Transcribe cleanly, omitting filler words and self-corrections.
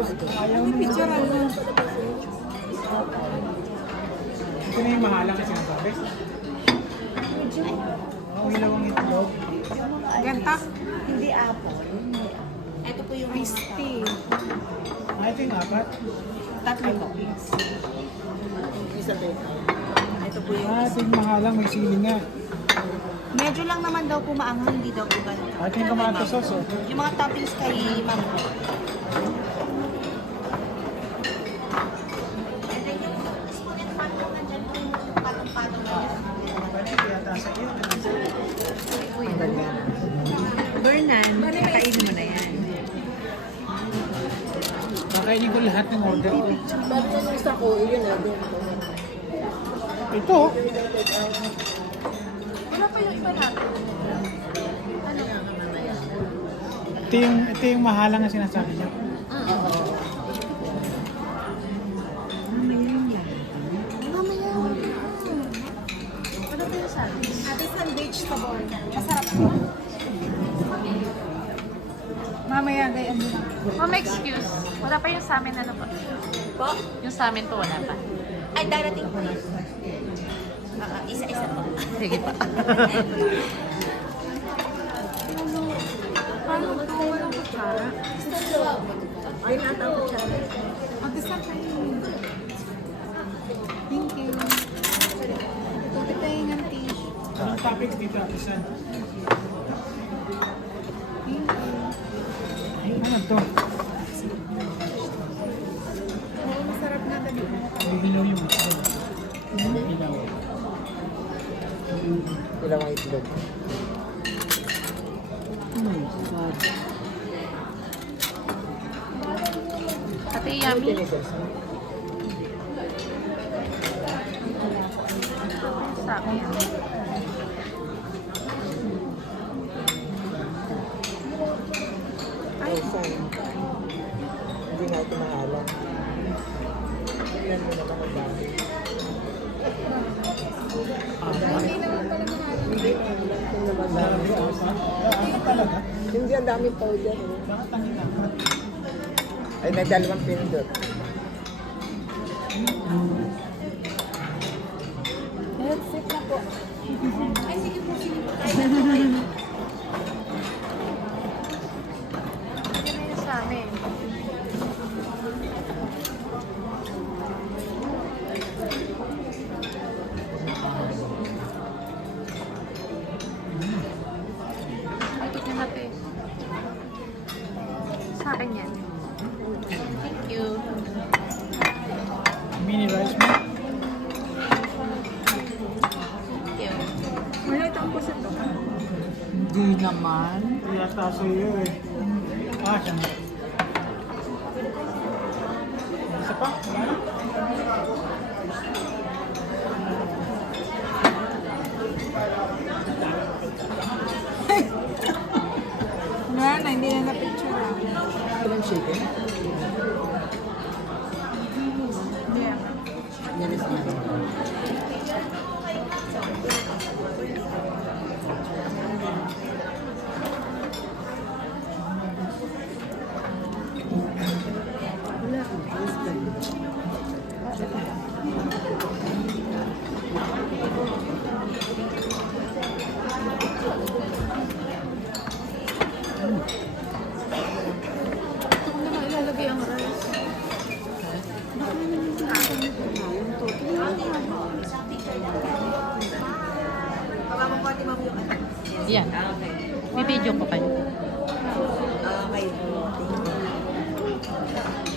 Ayaw mo picture mo. Ito na yung mahalang na sinasabi. Ang ilaw ang itlog. Ganta? Hindi apple. Ito po yung Crispy. Ito yung apat. tatlo po. Isa po. Ito po yung Ito yung mahalang, may sili nga. medyo lang naman daw po maanghang, hindi daw po ganito. Ito yung tomato sauce, oh. Yung mga toppings kay ma'am po. And then yung spoon pato nandyan po yung patong-patong na yan. Bernan, kainin mo na yan. Kakainin ko lahat ng order ko. Sabi ko nung isa ko, yun na din. Ito, oh. Wala pa yung iba natin. Ito yung mahalang na sinasabi niya. Mamaya. Ano ba yung sandwich? Ate sandwich sa bowl. Masarap po. Mamaya, gayan mo lang. Ma'am, excuse. Wala pa yung sa amin ano po? Po? Yung sa amin to wala pa. Ay, darating po yun. Isa-isa po. Sige pa. Paano ito? Walang kutsara. Ay, natawag siya. Ate, saan kayo? Thank you. Ito tayo ng tissue. Anong topics dito, Atisan? Thank you. Ano to? Oo, masarap na dali. Hihilaw yung itlog. Hilaw. Ilang ang itlog. Ate, yummy. Sa akin. Ay, saan? Hindi nga ito mahalang. Tignan mo naman ang dami. Hindi naman pala mahal. Hindi mahalang. Ito naman dami sauce. Talaga? Hindi ang daming powder. Bakit ang hinahat? Ay, may dalawang pindot. That's it na po. Ay, sige po, sige po. Hindi na yung sa amin. Ay, ito natin. Sa akin yan. Thank you. Mini rice mo? Thank you. Wala itong pusit to. Hindi naman. Yata sa iyo eh. Siya nga. Isa pa? Wala na, hindi na na-picture. Ilang chicken? Hindi ah. Yanis na. Wala akong husband. Ito ko na ilalagay ang rice. Baka mo pati ma'am yung ano. Yan. May video ko pa. Okay.